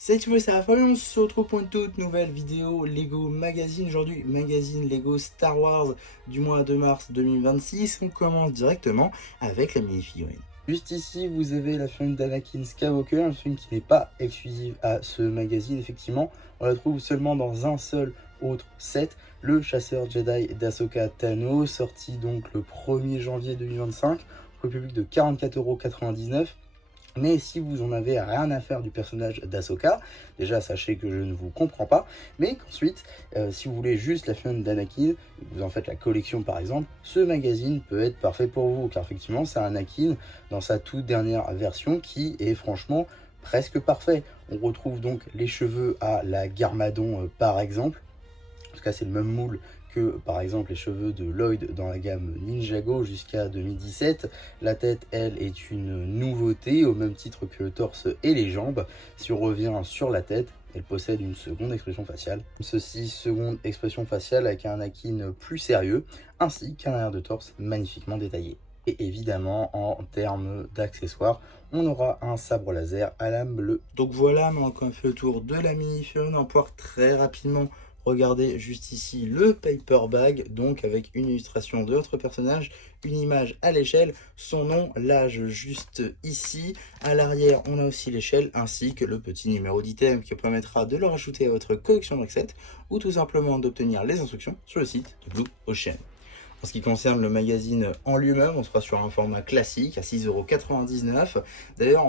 Salut tout le monde, ça va Fabien, on se retrouve pour une toute nouvelle vidéo Lego Magazine. Aujourd'hui, magazine Lego Star Wars du mois de mars 2026. On commence directement avec la mini-figurine. Juste ici, vous avez la figurine d'Anakin Skywalker, une figurine qui n'est pas exclusive à ce magazine. Effectivement, on la trouve seulement dans un seul autre set, le chasseur Jedi d'Ahsoka Tano, sorti donc le 1er janvier 2025, pour le public de 44,99 €. Mais si vous en avez rien à faire du personnage d'Ahsoka, déjà sachez que je ne vous comprends pas, mais qu'ensuite, si vous voulez juste la figurine d'Anakin, vous en faites la collection par exemple, ce magazine peut être parfait pour vous, car effectivement c'est Anakin dans sa toute dernière version qui est franchement presque parfait. On retrouve donc les cheveux à la Garmadon par exemple, en tout cas c'est le même moule que par exemple les cheveux de Lloyd dans la gamme Ninjago jusqu'à 2017. La tête, elle, est une nouveauté au même titre que le torse et les jambes. Si on revient sur la tête, elle possède une seconde expression faciale. Ceci, seconde expression faciale avec un Anakin plus sérieux, ainsi qu'un arrière de torse magnifiquement détaillé. Et évidemment, en termes d'accessoires, on aura un sabre laser à lame bleue. Donc voilà, maintenant qu'on a fait le tour de la mini-figurine, on va pouvoir très rapidement regardez juste ici le paper bag, donc avec une illustration de notre personnage, une image à l'échelle, son nom, l'âge juste ici. À l'arrière, on a aussi l'échelle ainsi que le petit numéro d'item qui permettra de le rajouter à votre collection de recettes ou tout simplement d'obtenir les instructions sur le site de Blue Ocean. En ce qui concerne le magazine en lui-même, on sera sur un format classique à 6,99 €. D'ailleurs,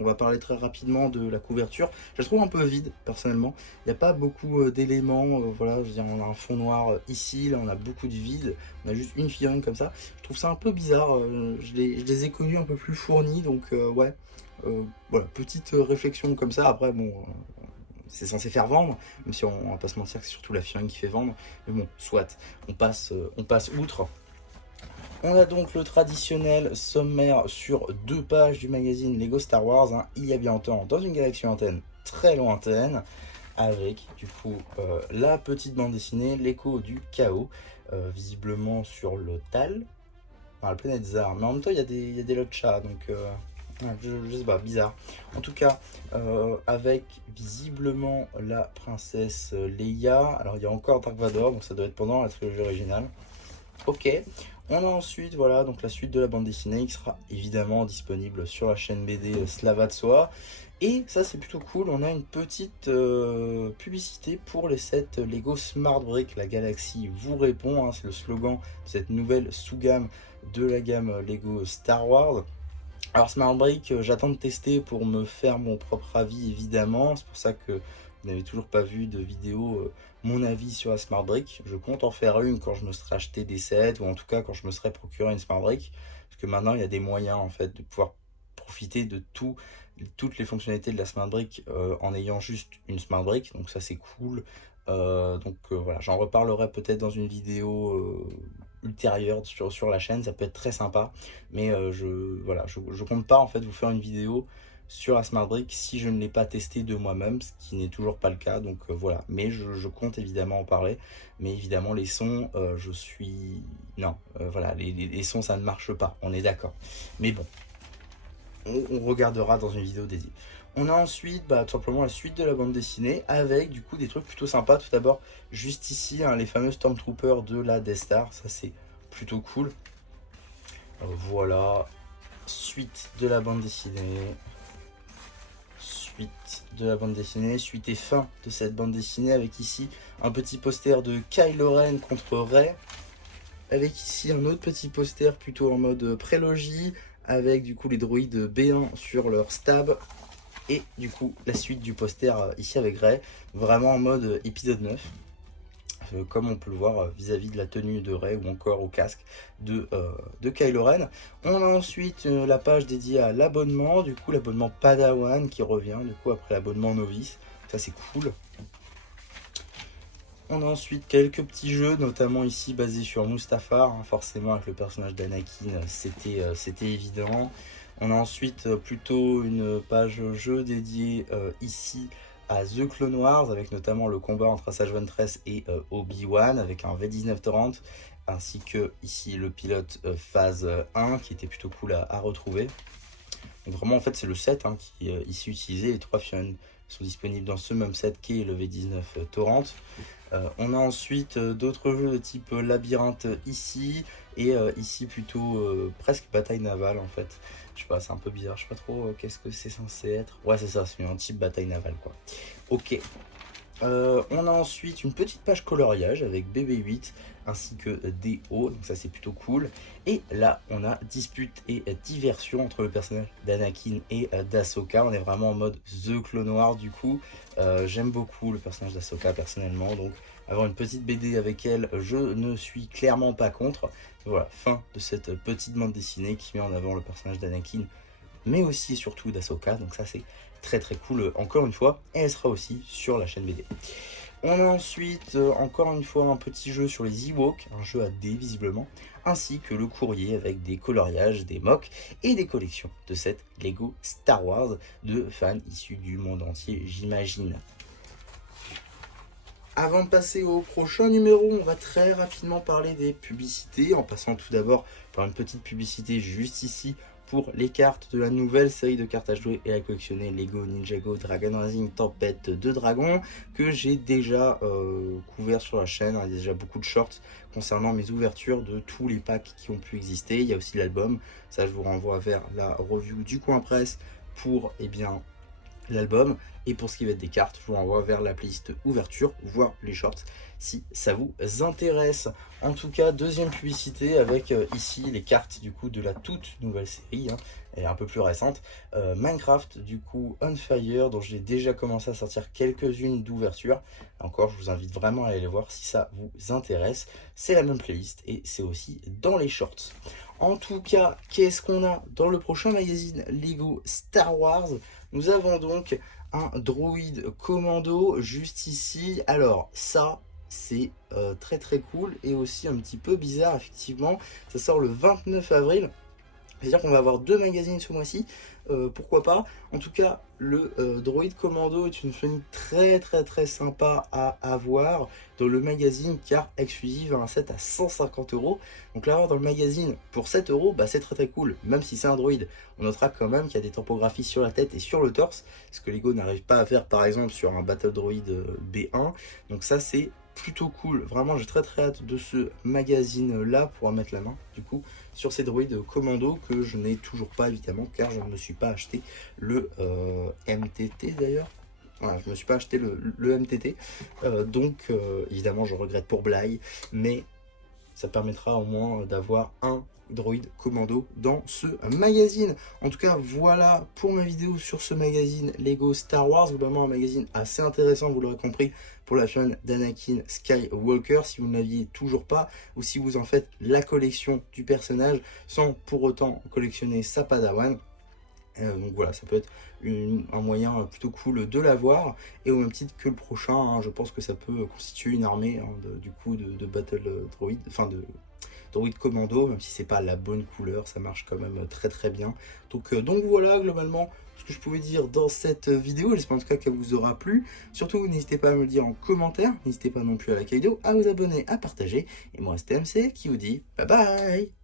on va parler très rapidement de la couverture. Je la trouve un peu vide, personnellement. Il n'y a pas beaucoup d'éléments. Voilà, je veux dire, on a un fond noir ici, là on a beaucoup de vide. On a juste une figurine comme ça. Je trouve ça un peu bizarre. Je les ai connus un peu plus fournis, donc ouais. Voilà, petite réflexion comme ça. Après, bon, c'est censé faire vendre, même si on va pas se mentir que c'est surtout la figurine qui fait vendre. Mais bon, soit, on passe outre. On a donc le traditionnel sommaire sur 2 pages du magazine Lego Star Wars, hein. Il y a bien temps dans une galaxie lointaine, très lointaine, avec du coup la petite bande dessinée, l'écho du chaos, visiblement sur le Tal, la planète Zar. Mais en même temps, il y a des lots de chats, donc je sais pas, bizarre. En tout cas, avec visiblement la princesse Leia. Alors, il y a encore Dark Vador, donc ça doit être pendant la trilogie originale. Ok, on a ensuite, voilà, donc la suite de la bande dessinée qui sera évidemment disponible sur la chaîne BD Slava de Soi. Et ça, c'est plutôt cool, on a une petite publicité pour les sets Lego Smart Brick. La galaxie vous répond, hein, c'est le slogan de cette nouvelle sous-gamme de la gamme Lego Star Wars. Alors Smart Brick, j'attends de tester pour me faire mon propre avis évidemment, c'est pour ça que vous n'avez toujours pas vu de vidéo mon avis sur la Smart Brick. Je compte en faire une quand je me serai acheté des sets, ou en tout cas quand je me serai procuré une Smart Brick, parce que maintenant il y a des moyens en fait de pouvoir profiter de toutes les fonctionnalités de la Smart Brick en ayant juste une Smart Brick, donc ça c'est cool. Voilà, j'en reparlerai peut-être dans une vidéo ultérieure sur la chaîne, ça peut être très sympa, mais je compte pas en fait vous faire une vidéo sur la Smart Brick si je ne l'ai pas testé de moi-même, ce qui n'est toujours pas le cas, donc voilà, mais je compte évidemment en parler. Mais évidemment les sons, voilà, les sons ça ne marche pas, on est d'accord, mais bon, on regardera dans une vidéo dédiée. On a ensuite tout simplement la suite de la bande dessinée avec du coup des trucs plutôt sympas. Tout d'abord, juste ici, hein, les fameux Stormtroopers de la Death Star, ça c'est plutôt cool. Voilà, suite de la bande dessinée. Suite et fin de cette bande dessinée avec ici un petit poster de Kylo Ren contre Rey. Avec ici un autre petit poster plutôt en mode prélogie, avec du coup les droïdes B1 sur leur stab. Et du coup la suite du poster ici avec Rey, vraiment en mode épisode 9. Comme on peut le voir vis-à-vis de la tenue de Rey ou encore au casque de Kylo Ren. On a ensuite la page dédiée à l'abonnement, du coup l'abonnement Padawan qui revient du coup après l'abonnement Novice, ça c'est cool. On a ensuite quelques petits jeux, notamment ici basés sur Mustafar, hein, forcément avec le personnage d'Anakin, c'était évident. On a ensuite plutôt une page jeu dédiée ici à The Clone Wars, avec notamment le combat entre Asajj Ventress et Obi-Wan, avec un V1930, ainsi que ici le pilote phase 1, qui était plutôt cool à retrouver. Donc vraiment en fait c'est le set hein, qui est ici utilisé, les 3 Fion sont disponibles dans ce même set qu'est le V19 Torrent. On a ensuite d'autres jeux de type labyrinthe ici, et ici plutôt presque bataille navale en fait. Je sais pas, c'est un peu bizarre, je sais pas trop qu'est-ce que c'est censé être. Ouais c'est ça, c'est un type bataille navale quoi. Ok. On a ensuite une petite page coloriage avec BB8 ainsi que DO, donc ça c'est plutôt cool. Et là on a dispute et diversion entre le personnage d'Anakin et d'Ahsoka. On est vraiment en mode The Clone Wars du coup. J'aime beaucoup le personnage d'Ahsoka personnellement, donc avoir une petite BD avec elle, je ne suis clairement pas contre. Voilà, fin de cette petite bande dessinée qui met en avant le personnage d'Anakin, mais aussi et surtout d'Ahsoka, donc ça c'est très très cool encore une fois, et elle sera aussi sur la chaîne BD. On a ensuite encore une fois un petit jeu sur les Ewoks, un jeu à dés visiblement, ainsi que le courrier avec des coloriages, des mocks et des collections de cette Lego Star Wars de fans issus du monde entier j'imagine. Avant de passer au prochain numéro, on va très rapidement parler des publicités, en passant tout d'abord par une petite publicité juste ici pour les cartes de la nouvelle série de cartes à jouer et à collectionner Lego Ninjago Dragon Rising Tempête de Dragon, que j'ai déjà couvert sur la chaîne. Il y a déjà beaucoup de shorts concernant mes ouvertures de tous les packs qui ont pu exister. Il y a aussi l'album, ça je vous renvoie vers la review du Coin Presse pour l'album, et pour ce qui va être des cartes, je vous renvoie vers la playlist ouverture, voire les shorts si ça vous intéresse. En tout cas, deuxième publicité avec ici les cartes du coup de la toute nouvelle série, hein, elle est un peu plus récente, Minecraft du coup On Fire, dont j'ai déjà commencé à sortir quelques-unes d'ouverture. Encore, je vous invite vraiment à aller les voir si ça vous intéresse. C'est la même playlist et c'est aussi dans les shorts. En tout cas, qu'est-ce qu'on a dans le prochain magazine Lego Star Wars? Nous avons donc un droïde commando juste ici. Alors ça c'est très très cool et aussi un petit peu bizarre effectivement. Ça sort le 29 avril. C'est-à-dire qu'on va avoir 2 magazines ce mois-ci, pourquoi pas. En tout cas, le droïde commando est une famille très très très sympa à avoir dans le magazine, car exclusive à un set à 150 €. Donc l'avoir dans le magazine pour 7 €, bah, c'est très très cool, même si c'est un droïde. On notera quand même qu'il y a des topographies sur la tête et sur le torse, ce que Lego n'arrive pas à faire par exemple sur un Battle Droid B1. Donc ça c'est plutôt cool, vraiment j'ai très très hâte de ce magazine là pour en mettre la main du coup sur ces droïdes commando que je n'ai toujours pas évidemment, car je ne me suis pas acheté le MTT d'ailleurs. Voilà, je ne me suis pas acheté le MTT, donc évidemment je regrette pour Bly, mais ça permettra au moins d'avoir un droïde commando dans ce magazine. En tout cas, voilà pour ma vidéo sur ce magazine Lego Star Wars. Vraiment un magazine assez intéressant, vous l'aurez compris, pour la chaîne d'Anakin Skywalker, si vous ne l'aviez toujours pas, ou si vous en faites la collection du personnage sans pour autant collectionner sa Padawan. Donc voilà, ça peut être un moyen plutôt cool de l'avoir, et au même titre que le prochain, hein, je pense que ça peut constituer une armée hein, du coup de Battle Droid, enfin de droïde commando, même si c'est pas la bonne couleur, ça marche quand même très très bien. Donc voilà globalement ce que je pouvais dire dans cette vidéo. J'espère en tout cas qu'elle vous aura plu. Surtout n'hésitez pas à me le dire en commentaire, n'hésitez pas non plus à liker la vidéo, à vous abonner, à partager, et moi c'était MC qui vous dit bye bye.